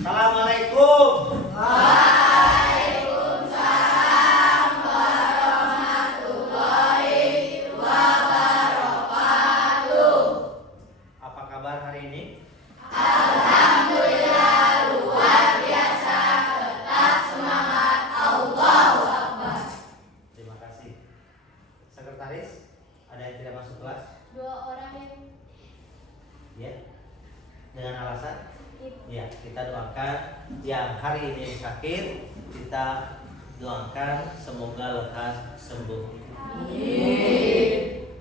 Assalamualaikum. Waalaikumsalam warahmatullahi wabarakatuh. Apa kabar hari ini? Alhamdulillah luar biasa, tetap semangat, Allahu Akbar. Terima kasih. Sekretaris, ada yang tidak masuk kelas? 2 orang yang Ya. Dengan alasan? Ya, kita doakan yang hari ini sakit, kita doakan semoga lekas sembuh.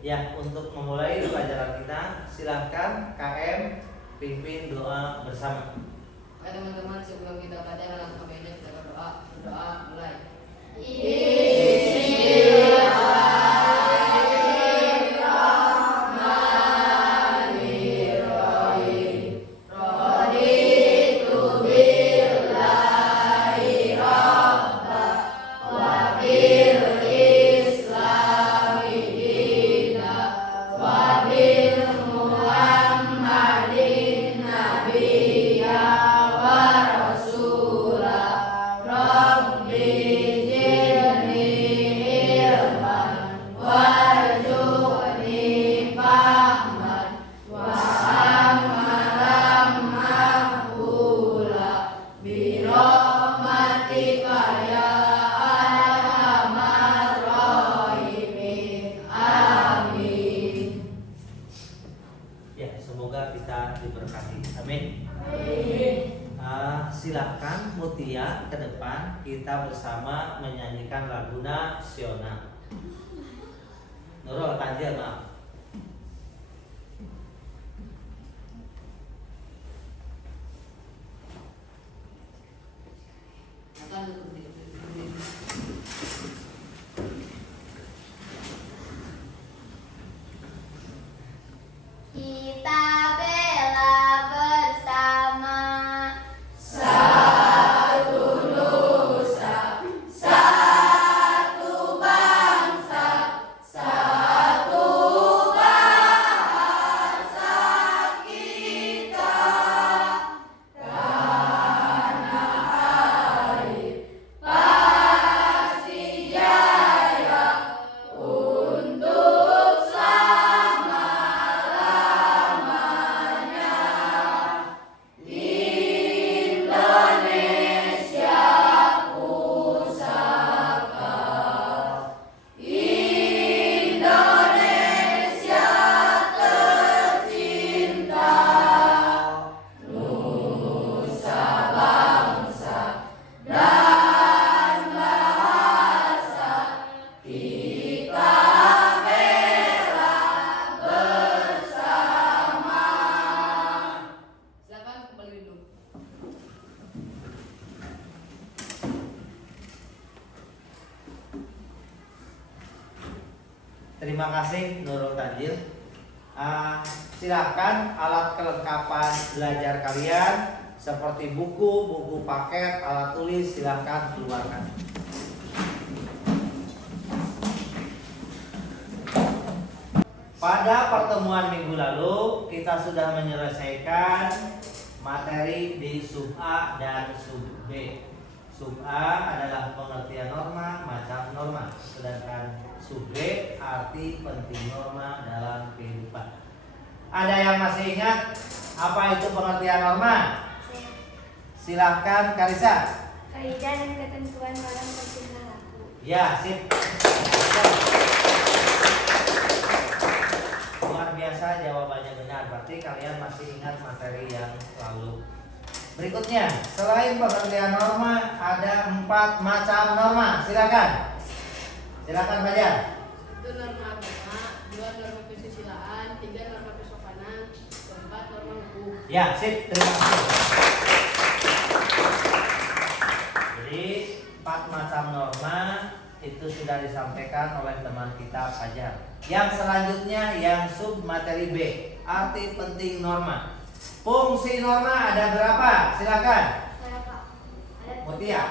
Ya, untuk memulai pelajaran kita, silahkan KM pimpin doa bersama. Oke teman-teman, sebelum kita belajar langsung aja kita berdoa. Berdoa mulai. Bismillahirrahmanirrahim. Raditu billahi rabba wa bil islami dina wa bil muhammadin nabiyya wa rasula. Rabbi zidni ilman warzuqni fahman wa amalan maqbula bi rahmatika ya arhamar rahimin. Amin. Ya, semoga kita diberkati. Amin. Silakan Mutia ke depan, kita bersama menyanyikan lagu nasional. Nurul Tanzil, maaf. kita bela bersama. Satu nusa, satu bangsa, satu bahasa kita. Tanah air pasti jaya untuk selama-lamanya. Indonesia pusaka, Indonesia tercinta, nusa bangsa dan bahasa kita bela bersama. Silakan kembali duduk. Terima kasih Nurul Tanzil. Silakan alat kelengkapan belajar kalian seperti buku, buku paket, alat tulis silakan keluarkan. Pada pertemuan minggu lalu kita sudah menyelesaikan materi di sub A dan sub B. Sub A adalah pengertian norma, macam norma. Sedangkan sub B arti penting norma dalam kehidupan. Ada yang masih ingat apa itu pengertian norma? Silahkan Karisa. Kaidah dan ketentuan dalam bertingkah laku. Ya, sip. Luar biasa, jawabannya benar. Berarti kalian masih ingat materi yang lalu. Berikutnya, selain pengertian norma, ada 4 macam norma. Silakan. Silakan Fajar. 1 norma agama, 2 norma kesusilaan, 3 norma kesopanan, 4 norma hukum. Ya, sip. Terima kasih. Jadi 4 macam norma itu sudah disampaikan oleh teman kita Fajar. Yang selanjutnya yang sub materi B, arti penting norma. Fungsi norma ada berapa? Silakan. Saya Pak. Ada Mutia.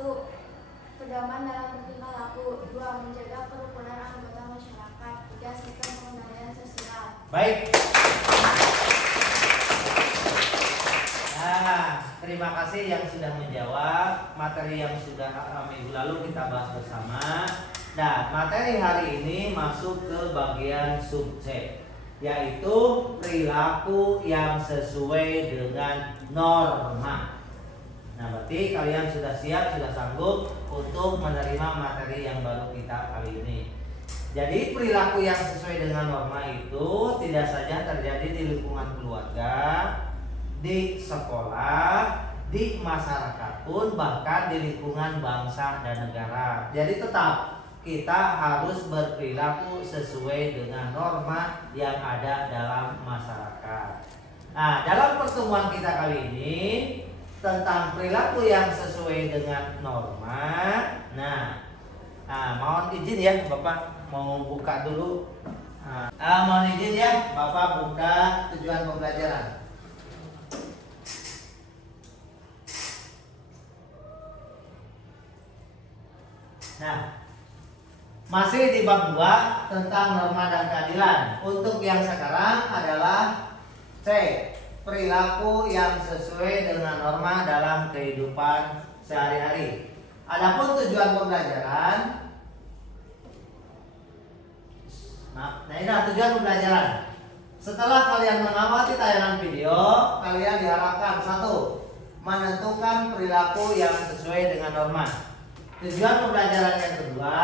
1. Pedoman dalam bertingkah laku. 2. Menjaga kerukunan anggota masyarakat. 3. Sistem pengendalian sosial. Baik. Nah, terima kasih yang sudah menjawab materi yang sudah minggu lalu kita bahas bersama. Nah, materi hari ini masuk ke bagian sub C, yaitu perilaku yang sesuai dengan norma. Nah, berarti kalian sudah siap, sudah sanggup untuk menerima materi yang baru kita kali ini. Jadi perilaku yang sesuai dengan norma itu tidak saja terjadi di lingkungan keluarga, di sekolah, di masyarakat pun, bahkan di lingkungan bangsa dan negara. Jadi tetap kita harus berperilaku sesuai dengan norma yang ada dalam masyarakat. Nah, dalam pertemuan kita kali ini tentang perilaku yang sesuai dengan norma. Nah, mohon izin ya Bapak mau buka dulu. Mohon izin ya Bapak buka tujuan pembelajaran. Nah, masih di bab 2 tentang norma dan keadilan. Untuk yang sekarang adalah C, perilaku yang sesuai dengan norma dalam kehidupan sehari-hari. Adapun tujuan pembelajaran, nah ini tujuan pembelajaran. Setelah kalian mengamati tayangan video, kalian diharapkan 1, menentukan perilaku yang sesuai dengan norma. Tujuan pembelajaran yang kedua,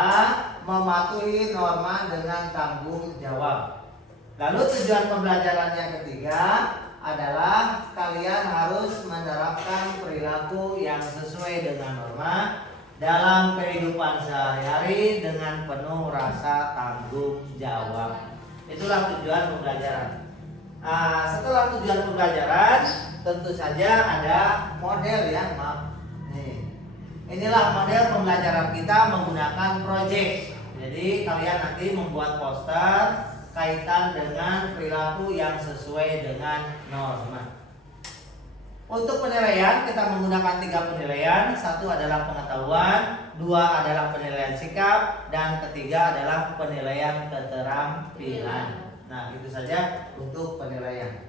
mematuhi norma dengan tanggung jawab. Lalu tujuan pembelajaran yang ketiga adalah kalian harus menerapkan perilaku yang sesuai dengan norma dalam kehidupan sehari-hari dengan penuh rasa tanggung jawab. Itulah tujuan pembelajaran. Setelah tujuan pembelajaran, tentu saja ada model ya, maaf. Inilah model pembelajaran kita menggunakan project. Jadi kalian nanti membuat poster kaitan dengan perilaku yang sesuai dengan norma. Untuk penilaian kita menggunakan 3 penilaian. 1 adalah pengetahuan, 2 adalah penilaian sikap, dan ketiga adalah penilaian keterampilan. Nah, itu saja untuk penilaian.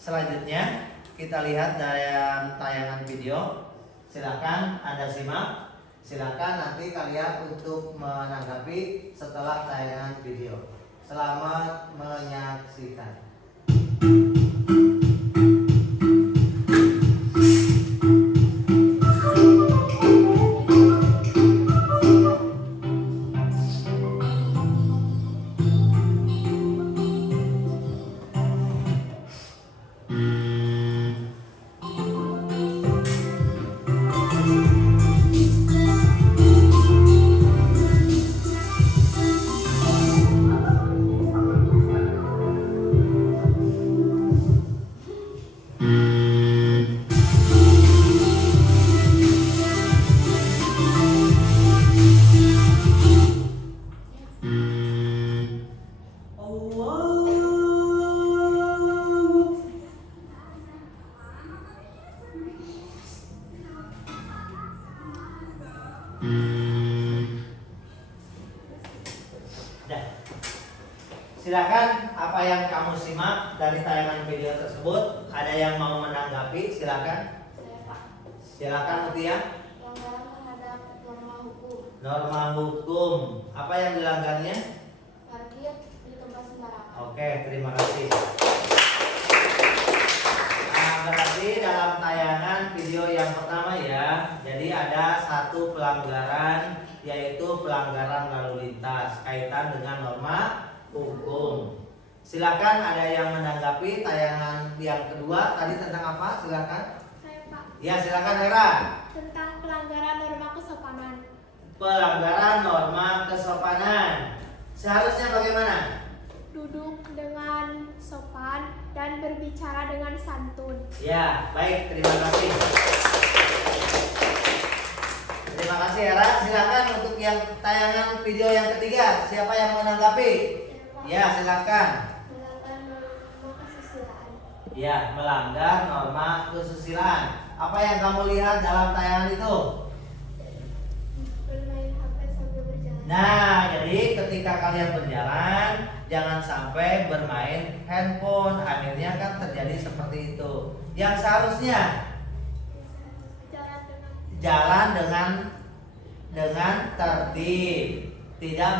Selanjutnya kita lihat dalam tayangan video. Silakan Anda simak. Silakan nanti kalian untuk menanggapi setelah tayangan video. Selamat menyaksikan. Silakan apa yang kamu simak dari tayangan video tersebut Ada yang mau menanggapi? Silakan. Saya Pak. Silakan Mutia. Pelanggaran terhadap norma hukum. Norma hukum. Apa yang dilanggarnya? Parkir di tempat sembarangan. Oke, terima kasih. Nah, berarti dalam tayangan video yang pertama ya, jadi ada satu pelanggaran, yaitu pelanggaran lalu lintas kaitan dengan norma hukum. Silakan, ada yang menanggapi tayangan yang kedua tadi tentang apa? Silakan. Saya Pak. Ya, silakan Hera. Tentang pelanggaran norma kesopanan. Pelanggaran norma kesopanan. Seharusnya bagaimana? Duduk dengan sopan dan berbicara dengan santun. Ya, baik, terima kasih. Terima kasih Hera. Silakan untuk yang tayangan video yang ketiga, siapa yang menanggapi? Ya, silakan. Melanggar norma kesusilaan. Ya, melanggar norma kesusilaan. Apa yang kamu lihat dalam tayangan itu? Bermain HP sambil berjalan. Nah, jadi ketika kalian berjalan, jangan sampai bermain handphone. Akhirnya kan terjadi seperti itu. Yang seharusnya jalan dengan tertib, tidak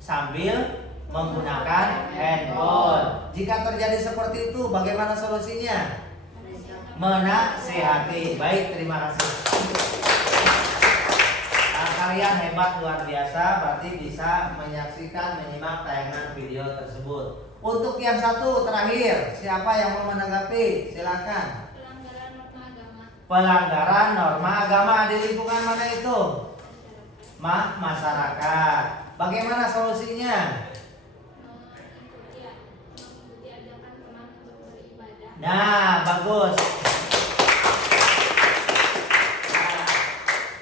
sambil menggunakan handphone. Jika terjadi seperti itu, bagaimana solusinya? Menasihati. Baik, terima kasih. Nah, kalian hebat luar biasa, berarti bisa menyaksikan, menyimak tayangan video tersebut. Untuk yang satu terakhir, siapa yang mau menanggapi? Silakan. Pelanggaran norma agama. Pelanggaran norma agama di lingkungan mana itu? Masyarakat. Bagaimana solusinya? Mengikuti ajakan teman untuk beribadah. Nah, bagus. Nah,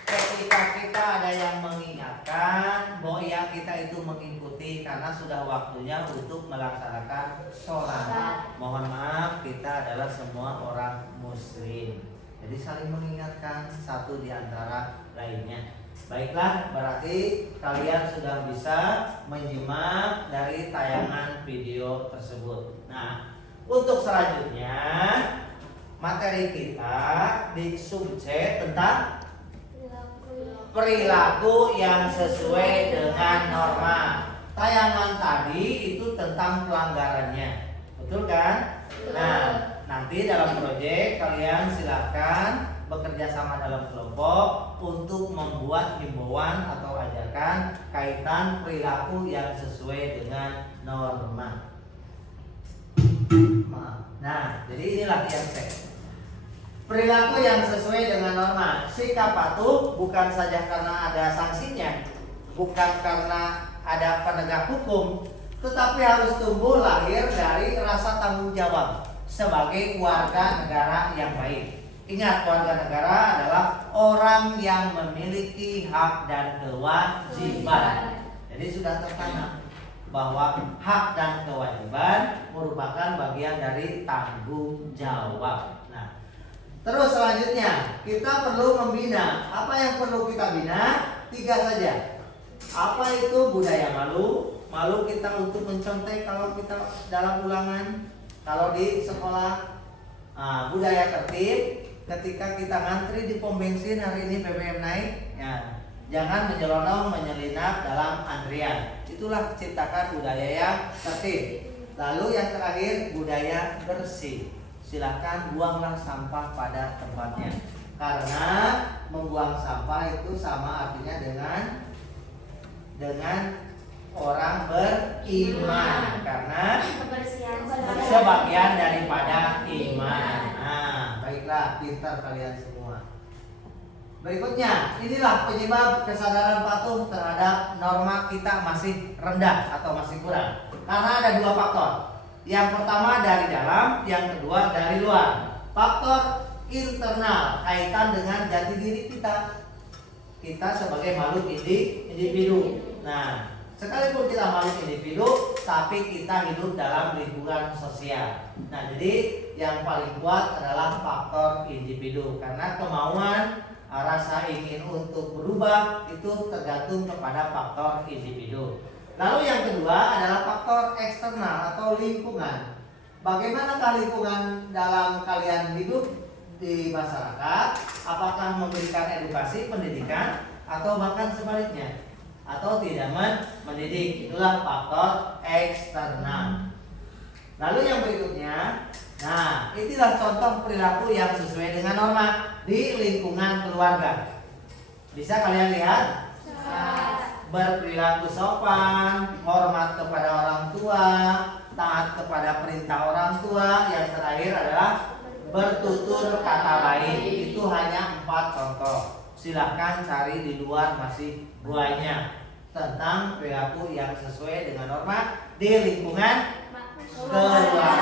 ketika kita ada yang mengingatkan bahwa ya kita itu mengikuti karena sudah waktunya untuk melaksanakan sholat. Mohon maaf, kita adalah semua orang muslim. Jadi saling mengingatkan satu di antara lainnya. Baiklah, berarti kalian sudah bisa menyimak dari tayangan video tersebut. Nah, untuk selanjutnya materi kita di sub C tentang perilaku yang sesuai dengan norma. Tayangan tadi itu tentang pelanggarannya, betul kan? Nah, nanti dalam proyek kalian silakan bekerja sama dalam kelompok untuk membuat himbauan atau ajakan kaitan perilaku yang sesuai dengan norma. Nah, jadi inilah yang C. Perilaku yang sesuai dengan norma. Sikap patuh bukan saja karena ada sanksinya, bukan karena ada penegak hukum, tetapi harus tumbuh lahir dari rasa tanggung jawab sebagai warga negara yang baik. Ingat, warga negara adalah orang yang memiliki hak dan kewajiban. Jadi sudah tertanam bahwa hak dan kewajiban merupakan bagian dari tanggung jawab. Nah, terus selanjutnya kita perlu membina. Apa yang perlu kita bina? 3 saja. Apa itu budaya malu? Malu kita untuk mencontek kalau kita dalam ulangan, kalau di sekolah. Budaya tertib. Ketika kita ngantri di pom bensin, hari ini BBM naik, ya, jangan menyelonong menyelinap dalam antrian. Itulah ciptakan budaya yang tertib. Lalu yang terakhir, budaya bersih. Silahkan buanglah sampah pada tempatnya. Karena membuang sampah itu sama artinya dengan orang beriman, karena Kebersihan sebagian daripada iman. Nah, baiklah, pintar kalian semua. Berikutnya, inilah penyebab kesadaran patuh terhadap norma kita masih rendah atau masih kurang. Karena ada 2 faktor. Yang pertama dari dalam, yang kedua dari luar. Faktor internal kaitan dengan jati diri kita. Kita sebagai makhluk individu. Nah, sekalipun kita makhluk individu, tapi kita hidup dalam lingkungan sosial. Nah, jadi yang paling kuat adalah faktor individu, karena kemauan, rasa ingin untuk berubah itu tergantung kepada faktor individu. Lalu yang kedua adalah faktor eksternal atau lingkungan. bagaimanakah lingkungan dalam kalian hidup di masyarakat? Apakah memberikan edukasi, pendidikan, atau bahkan sebaliknya, atau tidak mendidik? Itulah faktor eksternal. Lalu yang berikutnya, nah inilah contoh perilaku yang sesuai dengan norma di lingkungan keluarga. Bisa kalian lihat? Berperilaku sopan, hormat kepada orang tua, taat kepada perintah orang tua. Yang terakhir adalah bertutur kata baik. Itu hanya 4 contoh. Silahkan cari di luar, masih banyak tentang perilaku yang sesuai dengan norma di lingkungan keluarga.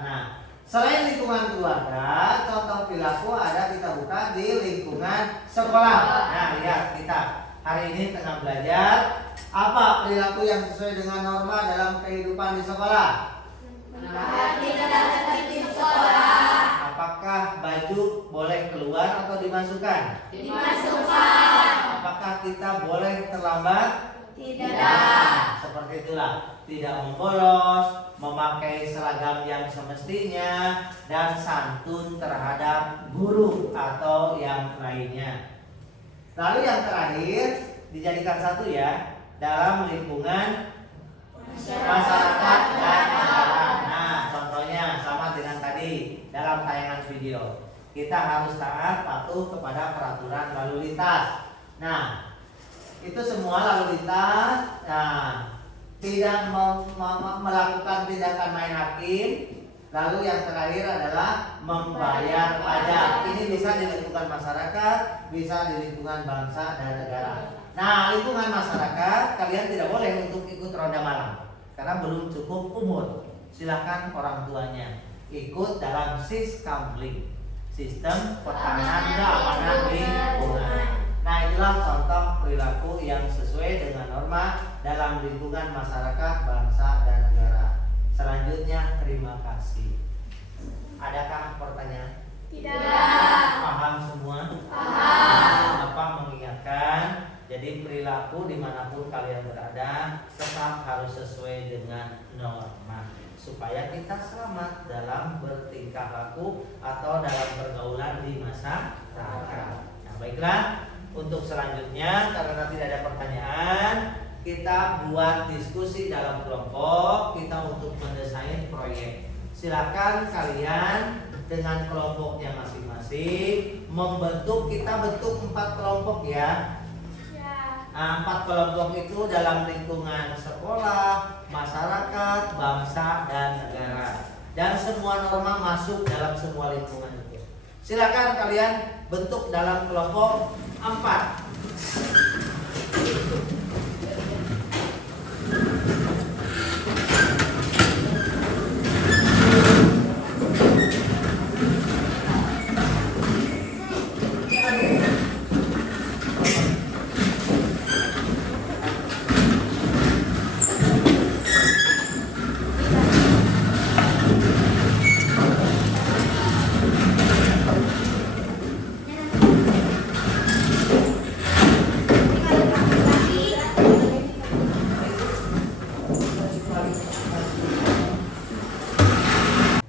Nah, selain lingkungan keluarga, contoh perilaku ada kita buka di lingkungan sekolah. Nah, lihat kita hari ini tengah belajar apa perilaku yang sesuai dengan norma dalam kehidupan di sekolah. Menaati tata tertib sekolah. Apakah baju boleh keluar atau dimasukkan? Dimasukkan. Apakah kita boleh terlambat? Tidak. Seperti itulah. Tidak membolos, memakai seragam yang semestinya, dan santun terhadap guru atau yang lainnya. Lalu yang terakhir dijadikan satu ya, dalam lingkungan masyarakat dan negara. Nah, contohnya sama dengan tadi dalam tayangan video. Kita harus taat, patuh kepada peraturan lalu lintas. Nah, itu semua lalu lintas. Nah, tidak melakukan tindakan main hakim. Lalu yang terakhir adalah membayar pajak. Ini bisa di lingkungan masyarakat, bisa di lingkungan bangsa dan negara. Nah, lingkungan masyarakat kalian tidak boleh untuk ikut ronda malam karena belum cukup umur. Silahkan orang tuanya ikut dalam Siskamling, sistem pertahanan keamanan lingkungan. Nah, itulah contoh perilaku yang sesuai dengan norma dalam lingkungan masyarakat, bangsa, dan negara. Selanjutnya, terima kasih. Adakah pertanyaan? Tidak. Paham semua? Paham. Bapak mengingatkan, jadi perilaku dimanapun kalian berada tetap harus sesuai dengan norma supaya kita selamat dalam bertingkah laku atau dalam pergaulan di masyarakat. Nah, baiklah. Untuk selanjutnya, karena tidak ada pertanyaan, kita buat diskusi dalam kelompok. Kita untuk mendesain proyek. Silakan kalian dengan kelompoknya masing-masing membentuk. Kita bentuk 4 kelompok ya. Nah, 4 kelompok itu dalam lingkungan sekolah, masyarakat, bangsa, dan negara. Dan semua norma masuk dalam semua lingkungan itu. Silakan kalian bentuk dalam kelompok 4.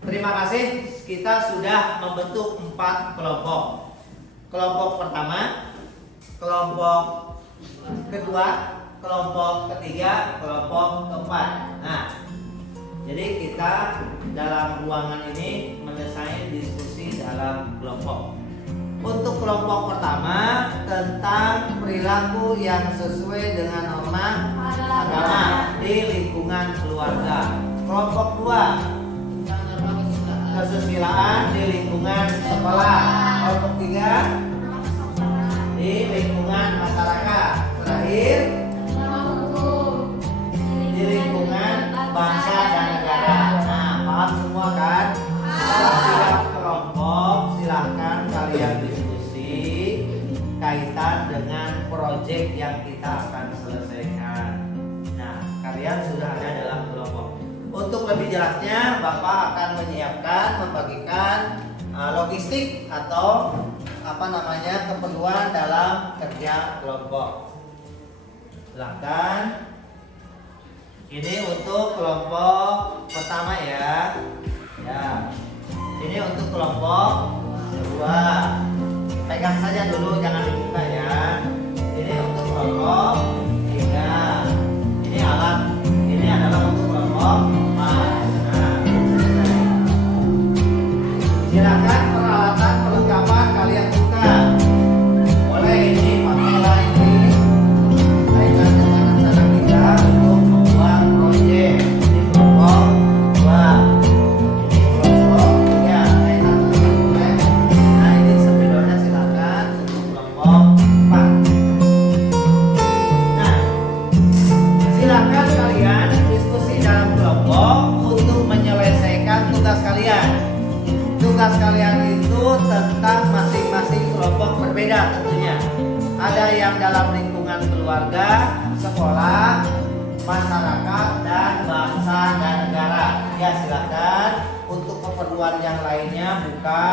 Terima kasih, kita sudah membentuk 4 kelompok. Kelompok pertama, kelompok kedua, kelompok ketiga, kelompok keempat. Nah, jadi kita dalam ruangan ini mendesain diskusi dalam kelompok. Untuk kelompok pertama tentang perilaku yang sesuai dengan norma agama di lingkungan keluarga. Kelompok 2, kesusilaan di lingkungan sekolah. Kelompok 3, di lingkungan masyarakat. Terakhir, di lingkungan bangsa dan negara. Nah, paham semua kan? Setiap kelompok silahkan kalian diskusi kaitan dengan proyek yang kita akan selesaikan. Nah, kalian sudah ada dalam kelompok. Untuk lebih jelasnya, Bapak akan menyiapkan, membagikan logistik atau keperluan dalam kerja kelompok. Silakan. Ini untuk kelompok pertama ya. Ya. Ini untuk kelompok kedua. Pegang saja dulu, jangan dibuka ya. Ini untuk kelompok tiga. Ini alat. Ini adalah untuk kelompok empat. Nah, selesai. Silakan peralatan perlengkapan kalian buka. Boleh ini pakai ini. Kaitkan dengan acara kita untuk membuat proyek. Ini kelompok dua. Ini kelompok tiga. Kaitan dengan proyek. Nah, ini spidolnya silakan untuk kelompok empat. Nah, silakan kalian diskusi dalam kelompok untuk menyelesaikan tugas kalian. Tugas kalian itu tentang masing-masing kelompok berbeda tentunya. Ada yang dalam lingkungan keluarga, sekolah, masyarakat, dan bangsa dan negara. Ya silakan. Untuk keperluan yang lainnya buka.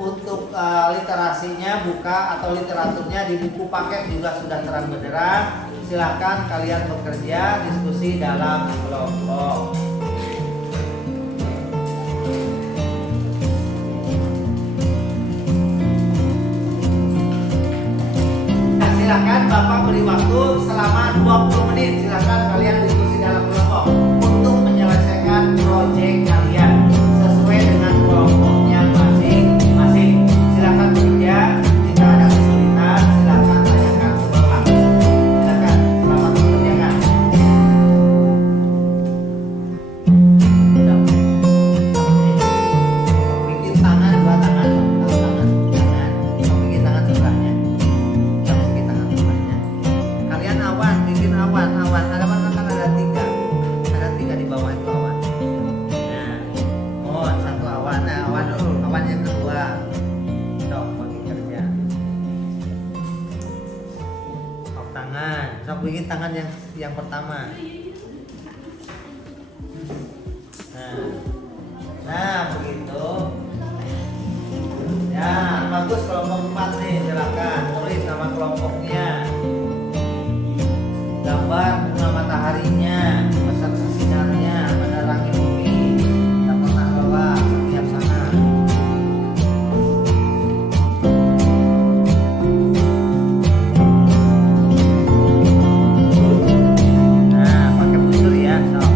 Untuk literasinya buka atau literaturnya di buku paket juga sudah terang benderang. Silakan kalian bekerja diskusi dalam kelompok. Silakan Bapak beri waktu selama 20 menit. Silakan kalian diskusi dalam kelompok untuk menyelesaikan proyek kalian sesuai dengan kelompoknya masing-masing. Silakan bekerja. Jika ada kesulitan, silakan tanyakan ke Bapak. Silakan, selamat mengerjakan. Bikin tangan, dua tangan, satu tangan, tangan. Bikin tangan sebelahnya. Bikin tangan sebelahnya. Kalian awan, bikin awan. Ada mana kan ada tiga. Ada tiga di bawah itu awan. Nah, mohon satu awan. Nah, awan dulu. Awan yang kedua. Sok bagi kerja. Sok tangan. Sok bikin tangan yang pertama. Nah, begitu. Ya, bagus kelompok 4 nih, silakan tulis nama kelompoknya. Gambar bunga mataharinya, beserta sinarnya menerangi bumi. Tak pernah lelah setiap saat. Nah, pakai busur ya, sok.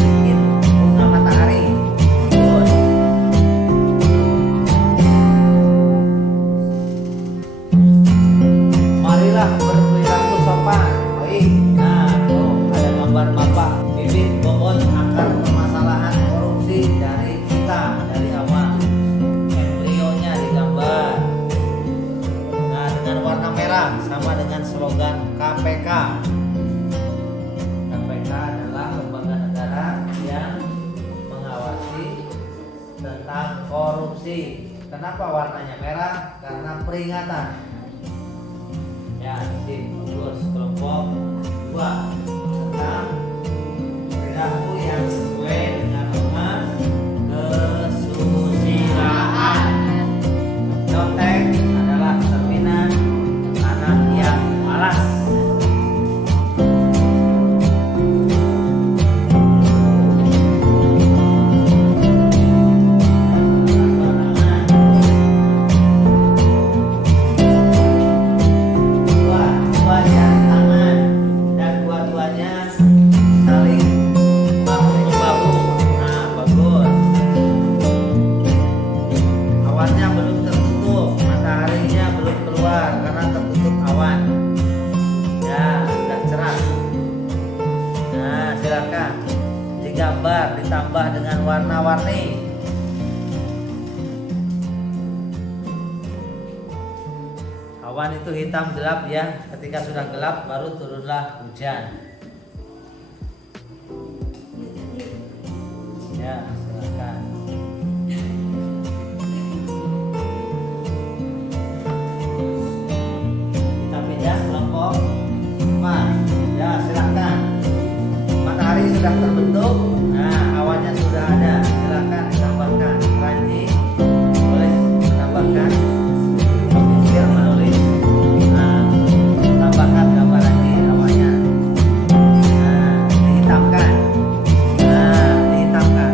Bikin bunga matahari. Terus. Marilah berperilaku sopan, baik. Nah, tuh ada gambar Bapak, bibit bobot akar permasalahan korupsi dari kita dari awal. Embrionya digambar. Nah, dengan warna merah sama dengan slogan KPK. KPK adalah lembaga negara yang mengawasi tentang korupsi. Kenapa warnanya merah? Karena peringatan. Ya, sip, bagus. Kelompok 2 tentang perilaku yang sesuai dengan norma kesusilaan. Contek adalah cerminan anak yang malas. Dua jari tangan dan dua-duanya saling bahu membahu. Nah, bagus. Awannya belum tertutup, mataharinya belum keluar karena tertutup awan. Ya, sudah cerah. Nah, silakan digambar ditambah dengan warna-warni. Awan itu hitam gelap ya. Ketika sudah gelap baru turunlah hujan. Ya, silakan. Kita pindah kelompok 4. Ya, silakan. Matahari sudah terbentuk. Nah, awannya sudah ada. Silakan ditambahkan. Ranji boleh menambahkan. Pengukir menulis. Nah, tambahkan gambar Ranji awannya. Nah, dihitamkan. Nah, dihitamkan.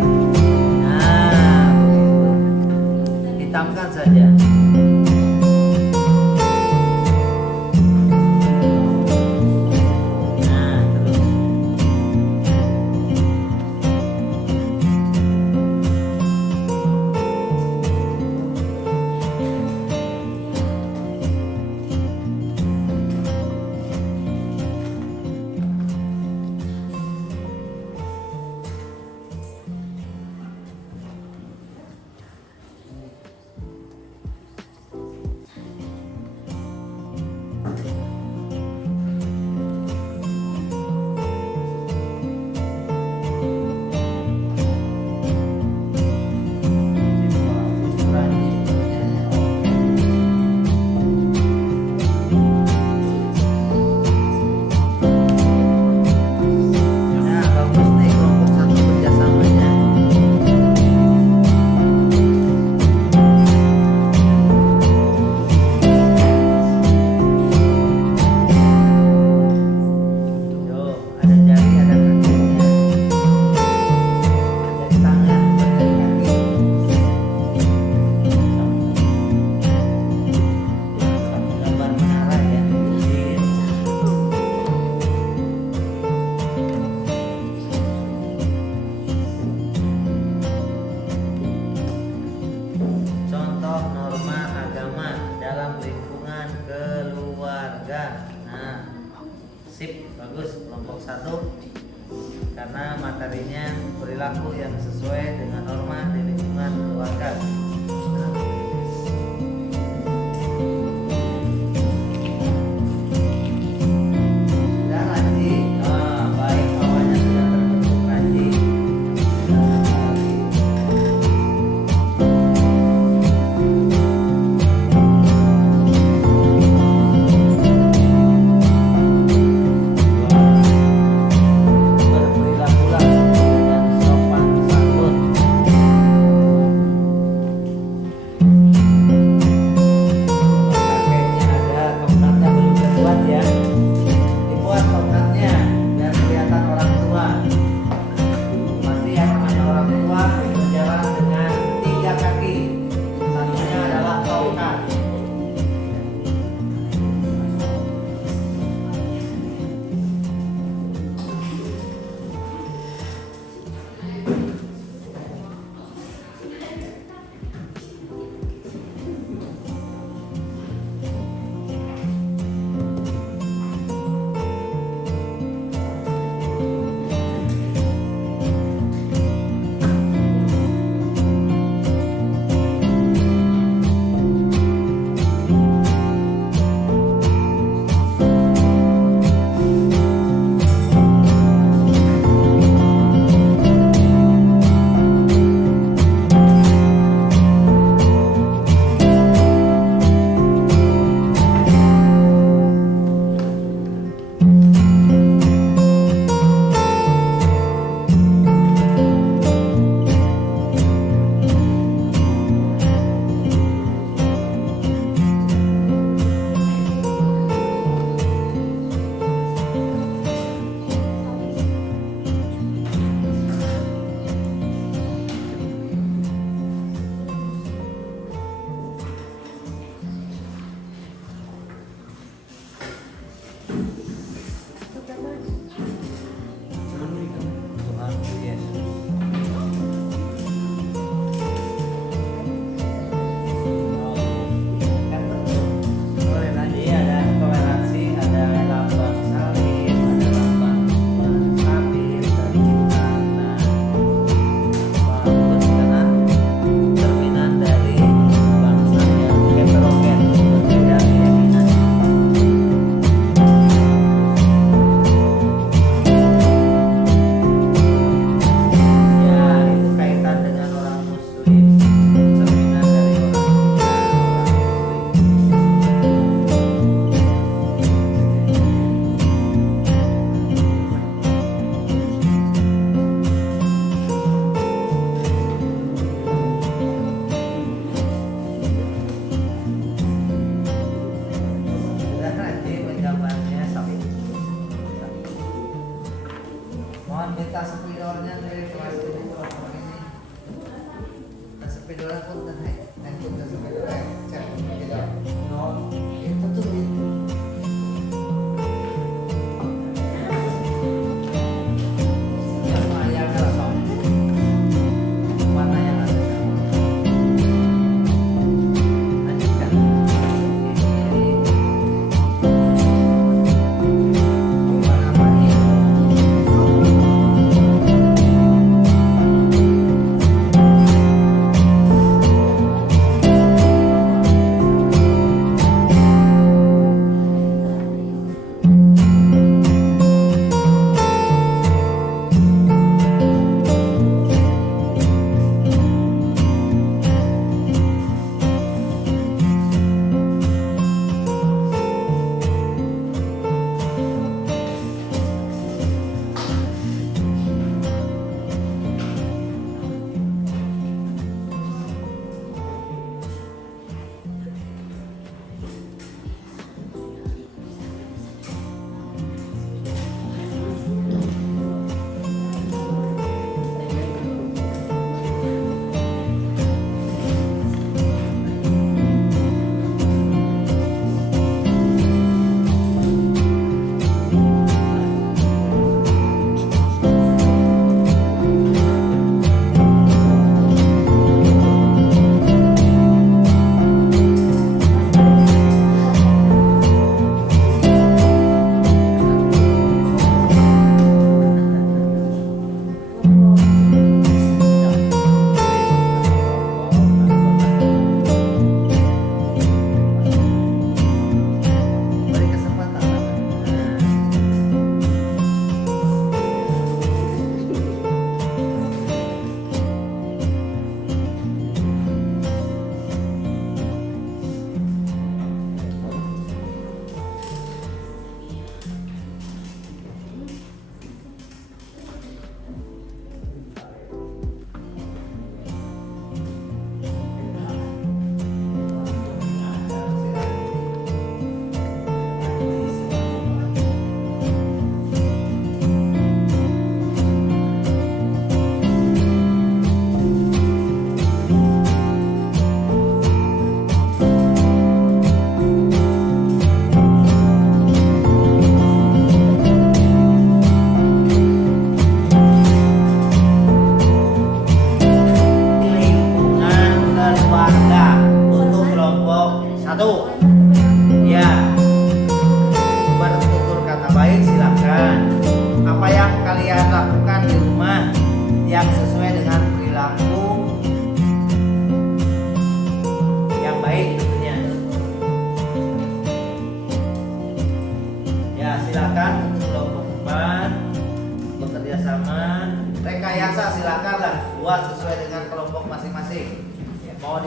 hitamkan saja. Nah, terus. Nah, bagus nih kelompok satu kerjasamanya. Tuh, ada jari, ada kakinya. Ada jari tangan, ada jari kaki. Sama gambar menara ya. Contoh norma agama dalam lingkungan keluarga. Nah, sip, bagus kelompok satu karena materinya perilaku yang sesuai dengan norma di lingkungan keluarga. Nah, sudah Ranji? Ah, baik, bawahnya sudah terbentuk Ranji. Nah, lagi. Berperilakulah dengan sopan santun.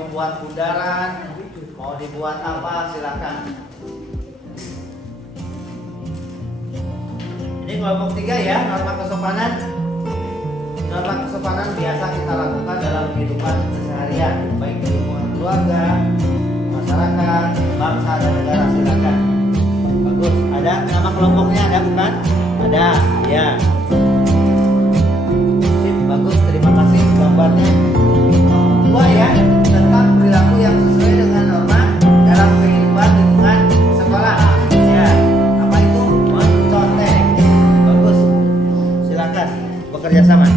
membuat bundaran, mau dibuat apa silakan. Ini kelompok 3 ya, norma kesopanan. Norma kesopanan biasa kita lakukan dalam kehidupan keseharian, baik di lingkungan keluarga, masyarakat, bangsa dan negara. Silakan. Bagus. Ada nama kelompoknya ada bukan? Ada. Ya. Sip, bagus. Terima kasih gambarnya. 2 ya, tentang perilaku yang sesuai dengan norma dalam kehidupan lingkungan sekolah. Ya. Apa itu? Mencontek. Bagus. Silakan bekerja sama.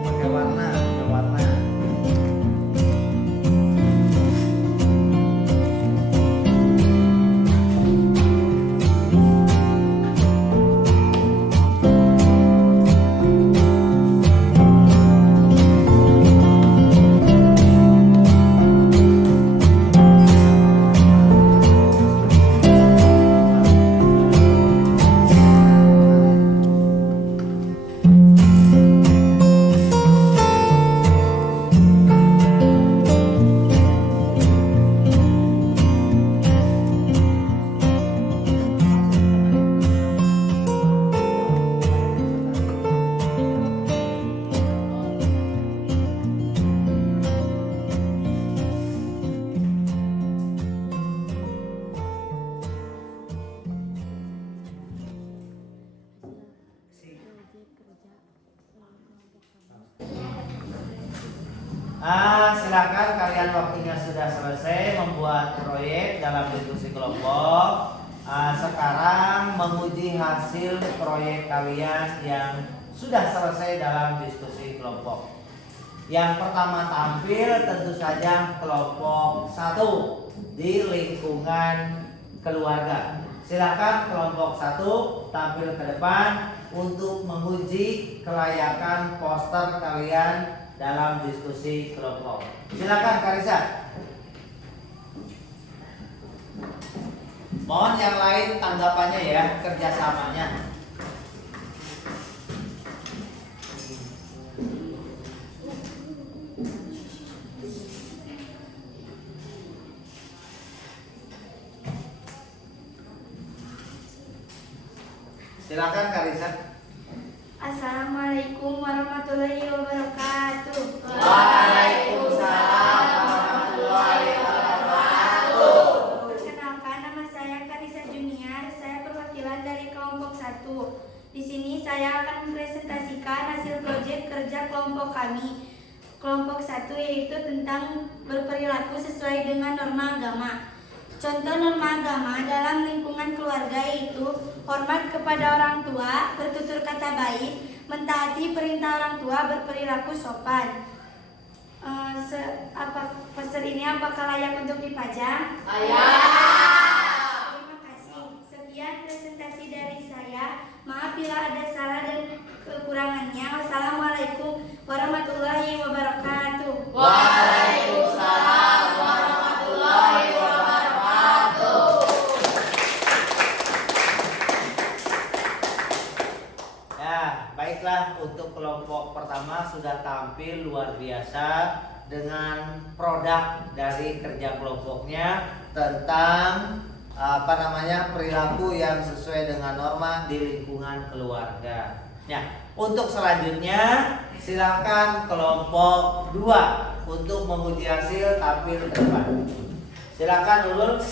Pakai warna. Silakan kalian waktunya sudah selesai membuat proyek dalam diskusi kelompok. Sekarang menguji hasil proyek kalian yang sudah selesai dalam diskusi kelompok. Yang pertama tampil tentu saja kelompok 1 di lingkungan keluarga. Silakan kelompok 1 tampil ke depan untuk menguji kelayakan poster kalian dalam diskusi kelompok. Silakan Karisa. Mohon yang lain tanggapannya ya, kerjasamanya. Silakan Karisa. Assalamualaikum warahmatullahi wabarakatuh. Waalaikumsalam warahmatullahi wabarakatuh. Perkenalkan, nama saya Karisa Junior. Saya perwakilan dari kelompok 1. Di sini saya akan mempresentasikan hasil proyek kerja kelompok kami. Kelompok 1 yaitu tentang berperilaku sesuai dengan norma agama. Contoh norma agama dalam lingkungan keluarga yaitu hormat kepada orang tua, bertutur kata baik, mentaati perintah orang tua, berperilaku sopan. Poster ini apakah layak untuk dipajang? Terima kasih. Sekian presentasi dari saya. Maaf bila ada salah dan kekurangannya. Wassalamualaikum warahmatullahi wabarakatuh. Waalaikumsalam warahmatullahi wabarakatuh. Ya, baiklah, untuk kelompok pertama sudah tampil luar biasa dengan produk dari kerja kelompoknya tentang perilaku yang sesuai dengan norma di lingkungan keluarga. Ya, untuk selanjutnya silakan kelompok 2 untuk menguji hasil tampil ke depan. Silakan Nurul.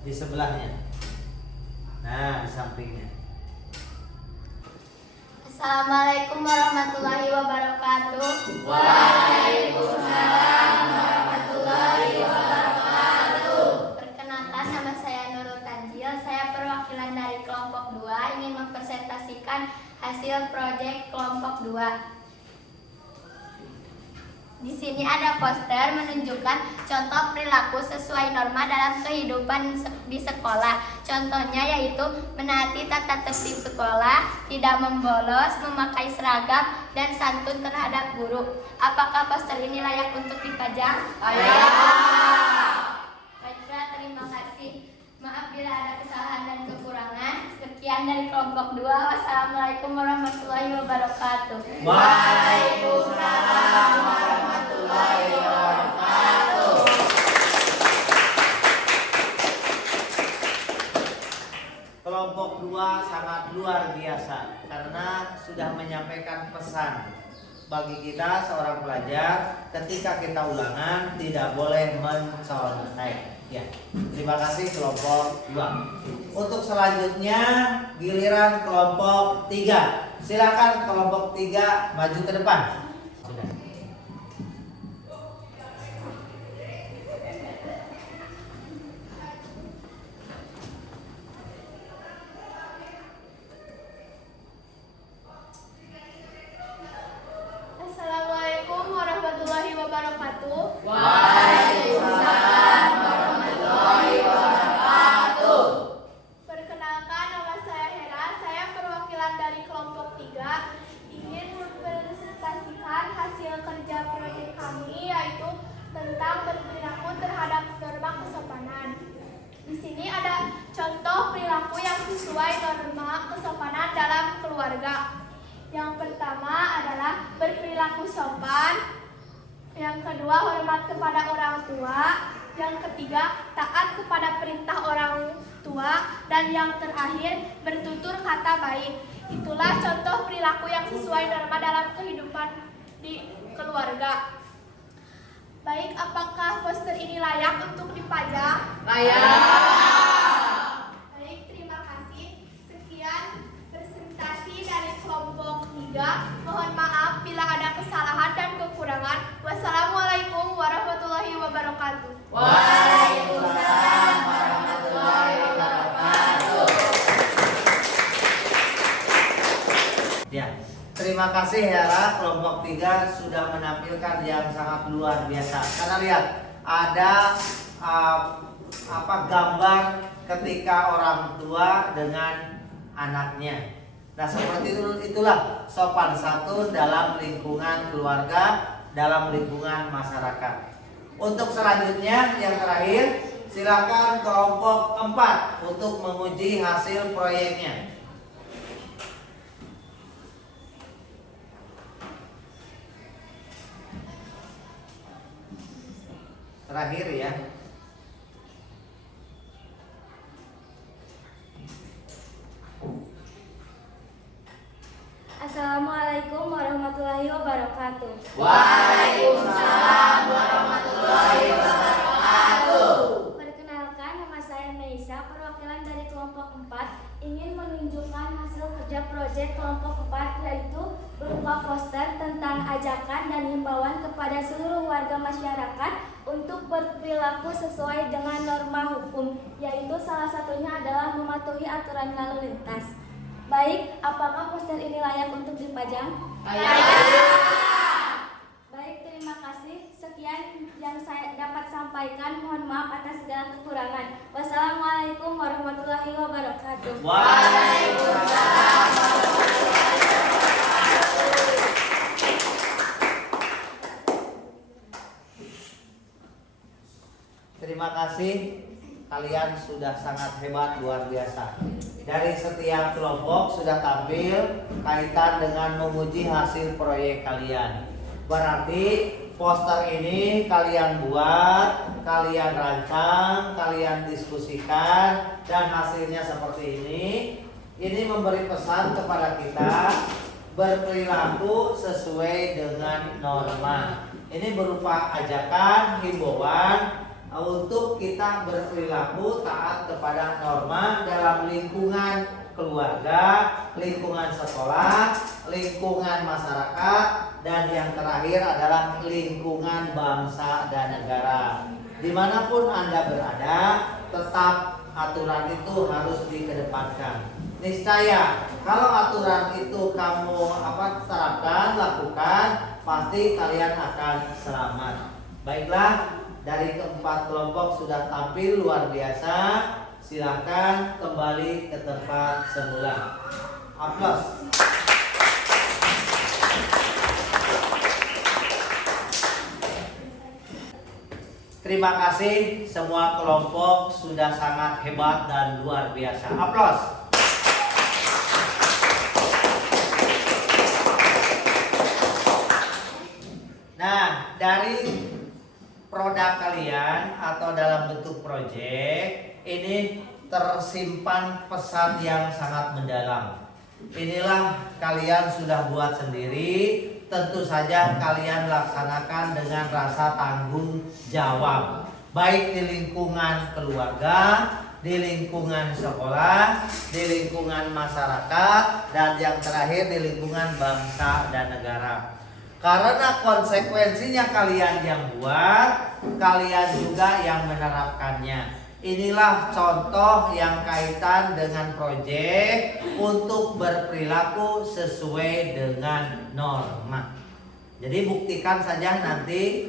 Di sebelahnya. Nah, di sampingnya. Assalamualaikum warahmatullahi wabarakatuh. Waalaikumsalam warahmatullahi wabarakatuh. hasil proyek kelompok 2. Di sini ada poster menunjukkan contoh perilaku sesuai norma dalam kehidupan di sekolah. Contohnya yaitu menaati tata tertib sekolah, tidak membolos, memakai seragam, dan santun terhadap guru. Apakah poster ini layak untuk dipajang? Baiklah, terima kasih. Maaf bila ada kesalahan dan kekurangan. Sekian dari kelompok 2. Wassalamualaikum warahmatullahi wabarakatuh. Waalaikumsalam warahmatullahi wabarakatuh. Kelompok 2 sangat luar biasa karena sudah menyampaikan pesan bagi kita seorang pelajar ketika kita ulangan tidak boleh mencontek. Ya, terima kasih kelompok 2. Untuk selanjutnya giliran kelompok 3. Silakan kelompok 3 maju ke depan. Sudah. Assalamualaikum warahmatullahi wabarakatuh. Waalaikumsalam warahmatullahi wabarakatuh. Perkenalkan, nama saya Hera. Saya perwakilan dari kelompok 3 ingin mempresentasikan hasil kerja proyek kami, yaitu tentang berperilaku terhadap norma kesopanan. Di sini ada contoh perilaku yang sesuai norma kesopanan dalam keluarga. Yang pertama adalah berperilaku sopan. Yang kedua, hormat kepada orang tua. Yang ketiga, taat kepada perintah orang tua. Dan yang terakhir, bertutur kata baik. Itulah contoh perilaku yang sesuai norma dalam kehidupan di keluarga. Baik, apakah poster ini layak untuk dipajang? Baik, terima kasih. Sekian presentasi dari kelompok 3. Mohon maaf bila ada kesalahan dan kekurangan. Wassalamualaikum warahmatullahi wabarakatuh. Waalaikumsalam warahmatullahi wabarakatuh. Ya, terima kasih Hera. Kelompok 3 sudah menampilkan yang sangat luar biasa. Karena lihat ada gambar ketika orang tua dengan anaknya. Nah, seperti itulah sopan santun dalam lingkungan keluarga, dalam lingkungan masyarakat. Untuk selanjutnya yang terakhir, silakan kelompok 4 untuk menguji hasil proyeknya. Terakhir ya. Assalamualaikum warahmatullahi wabarakatuh. Waalaikumsalam warahmatullahi wabarakatuh. Perkenalkan, nama saya Meisa, perwakilan dari kelompok 4, ingin menunjukkan hasil kerja proyek kelompok 4, yaitu berupa poster tentang ajakan dan himbauan kepada seluruh warga masyarakat untuk berperilaku sesuai dengan norma hukum, yaitu salah satunya adalah mematuhi aturan lalu lintas. Baik, apakah poster ini layak untuk dipajang? Baik, terima kasih. Sekian yang saya dapat sampaikan. Mohon maaf atas segala kekurangan. Wassalamualaikum warahmatullahi wabarakatuh. Waalaikumsalam warahmatullahi wabarakatuh. Terima kasih. Kalian sudah sangat hebat, luar biasa. Dari setiap kelompok sudah tampil kaitan dengan memuji hasil proyek kalian. Berarti poster ini kalian buat, kalian rancang, kalian diskusikan, dan hasilnya seperti ini. Ini memberi pesan kepada kita berperilaku sesuai dengan norma. Ini berupa ajakan, himbauan untuk kita berperilaku taat kepada norma dalam lingkungan keluarga, lingkungan sekolah, lingkungan masyarakat, dan yang terakhir adalah lingkungan bangsa dan negara. Dimanapun Anda berada, tetap aturan itu harus dikedepankan. niscaya kalau aturan itu kamu terapkan, lakukan, pasti kalian akan selamat. Baiklah, dari keempat kelompok sudah tampil luar biasa. Silahkan kembali ke tempat semula. Aplaus. Terima kasih, semua kelompok sudah sangat hebat dan luar biasa. Aplaus. Nah, dari produk kalian atau dalam bentuk proyek ini tersimpan pesan yang sangat mendalam. Inilah kalian sudah buat sendiri, tentu saja kalian laksanakan dengan rasa tanggung jawab, baik di lingkungan keluarga, di lingkungan sekolah, di lingkungan masyarakat, dan yang terakhir di lingkungan bangsa dan negara. Karena konsekuensinya kalian yang buat, kalian juga yang menerapkannya. Inilah contoh yang kaitan dengan proyek untuk berperilaku sesuai dengan norma. Jadi buktikan saja nanti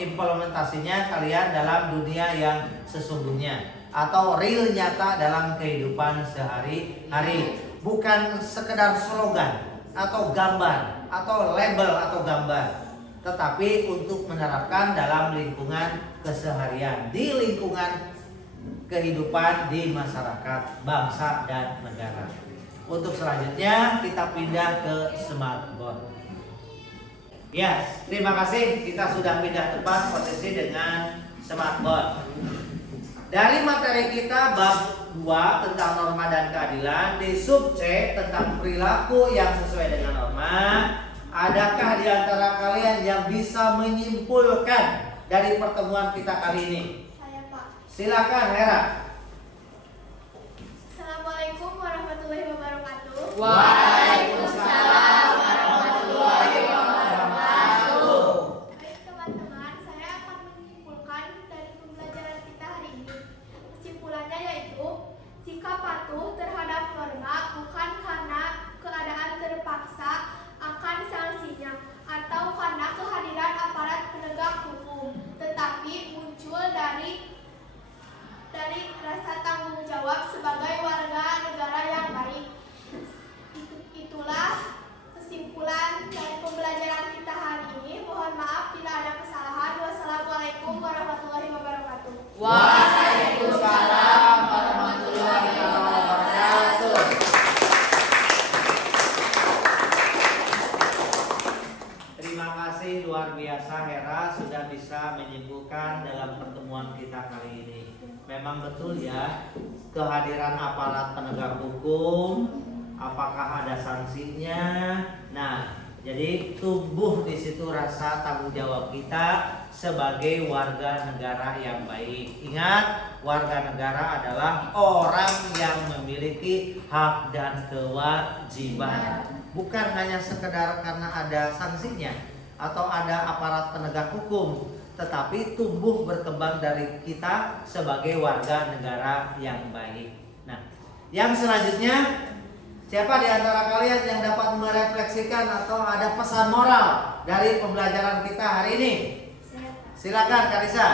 implementasinya kalian dalam dunia yang sesungguhnya atau real nyata dalam kehidupan sehari-hari. Bukan sekedar slogan atau gambar atau label atau gambar, tetapi untuk menerapkan dalam lingkungan keseharian, di lingkungan kehidupan di masyarakat, bangsa dan negara. Untuk selanjutnya kita pindah ke smartboard. Yes, terima kasih, kita sudah pindah tempat posisi dengan smartboard. Dari materi kita bab 2 tentang norma dan keadilan, di sub C tentang perilaku yang sesuai dengan norma. Adakah di antara kalian yang bisa menyimpulkan dari pertemuan kita kali ini? Saya, Pak. Silakan, Hera. Assalamualaikum warahmatullahi wabarakatuh. Waalaikumsalam warahmatullahi wabarakatuh. Baik teman-teman, saya akan menyimpulkan dari pembelajaran kita hari ini. Kesimpulannya yaitu sikap patuh terhadap norma bukan karena keadaan terpaksa akan sanksinya atau karena kehadiran aparat penegak hukum, tetapi muncul dari rasa tanggung jawab sebagai warga negara yang baik. Itulah kesimpulan dari pembelajaran kita hari ini. Mohon maaf bila ada kesalahan. Wassalamualaikum warahmatullahi wabarakatuh. Waalaikumsalam warahmatullahi wabarakatuh. Terima kasih luar biasa Hera sudah bisa menyimpulkan dalam pertemuan kita kali ini. Memang betul ya, kehadiran aparat penegak hukum, apakah ada sanksinya? Nah, jadi tumbuh di situ rasa tanggung jawab kita sebagai warga negara yang baik. Ingat, warga negara adalah orang yang memiliki hak dan kewajiban. Bukan hanya sekedar karena ada sanksinya atau ada aparat penegak hukum, tetapi tumbuh berkembang dari kita sebagai warga negara yang baik. Nah, yang selanjutnya, siapa di antara kalian yang dapat merefleksikan atau ada pesan moral dari pembelajaran kita hari ini? Silakan, Karisa.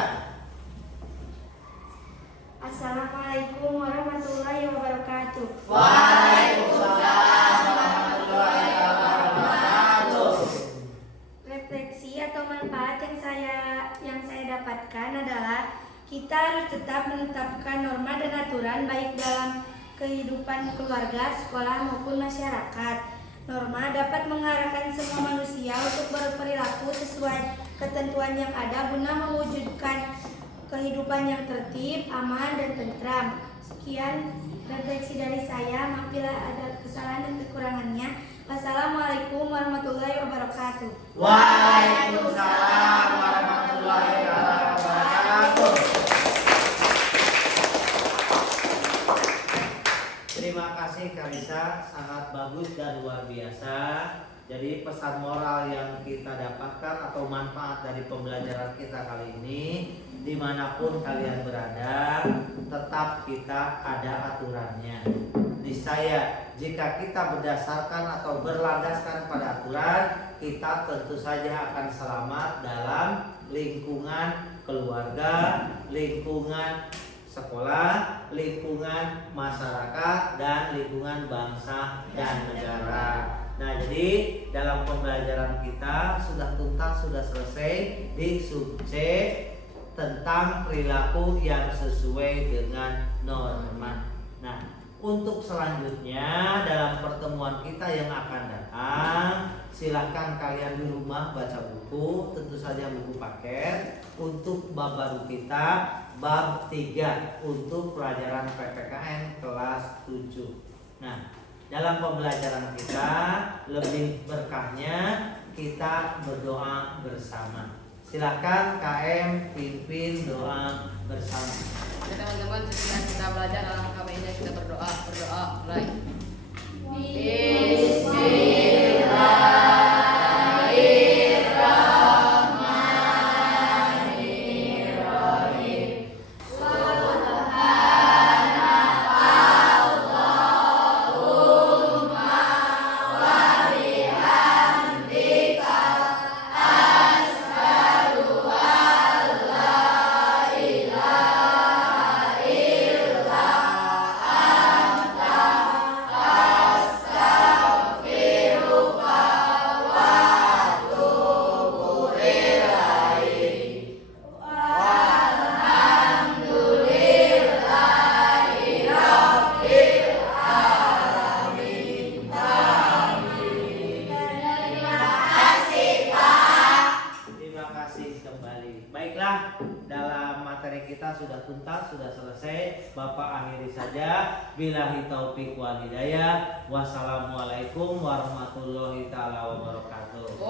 Assalamualaikum warahmatullahi wabarakatuh. Waalaikumsalam warahmatullahi wabarakatuh. Refleksi atau manfaat yang saya dapatkan adalah kita harus tetap menetapkan norma dan aturan baik dalam kehidupan keluarga, sekolah maupun masyarakat. Norma dapat mengarahkan semua manusia untuk berperilaku sesuai ketentuan yang ada guna mewujudkan kehidupan yang tertib, aman, dan tentram. Sekian refleksi dari saya. Maaf bila ada kesalahan dan kekurangannya. Wassalamualaikum warahmatullahi wabarakatuh. Waalaikumsalam warahmatullahi wabarakatuh. Terima kasih Karisa, sangat bagus dan luar biasa. Jadi pesan moral yang kita dapatkan atau manfaat dari pembelajaran kita kali ini, dimanapun kalian berada, tetap kita ada aturannya. niscaya jika kita berdasarkan atau berlandaskan pada aturan, kita tentu saja akan selamat dalam lingkungan keluarga, lingkungan sekolah, lingkungan masyarakat, dan lingkungan bangsa dan negara. Nah, jadi dalam pembelajaran kita sudah tuntas, sudah selesai di sub C tentang perilaku yang sesuai dengan norma. Nah, untuk selanjutnya dalam pertemuan kita yang akan datang, silahkan kalian di rumah baca buku, tentu saja buku paket untuk bab baru kita, bab 3 untuk pelajaran PPKN kelas 7. Nah, dalam pembelajaran kita lebih berkahnya kita berdoa bersama. Silakan KM pimpin doa bersama. Oke teman-teman, setelah kita belajar dalam KM ini kita berdoa mulai. Baiklah, dalam materi kita sudah tuntas, sudah selesai. Bapak akhiri saja. Billahi taufik wal hidayah. Wassalamualaikum warahmatullahi taala wabarakatuh.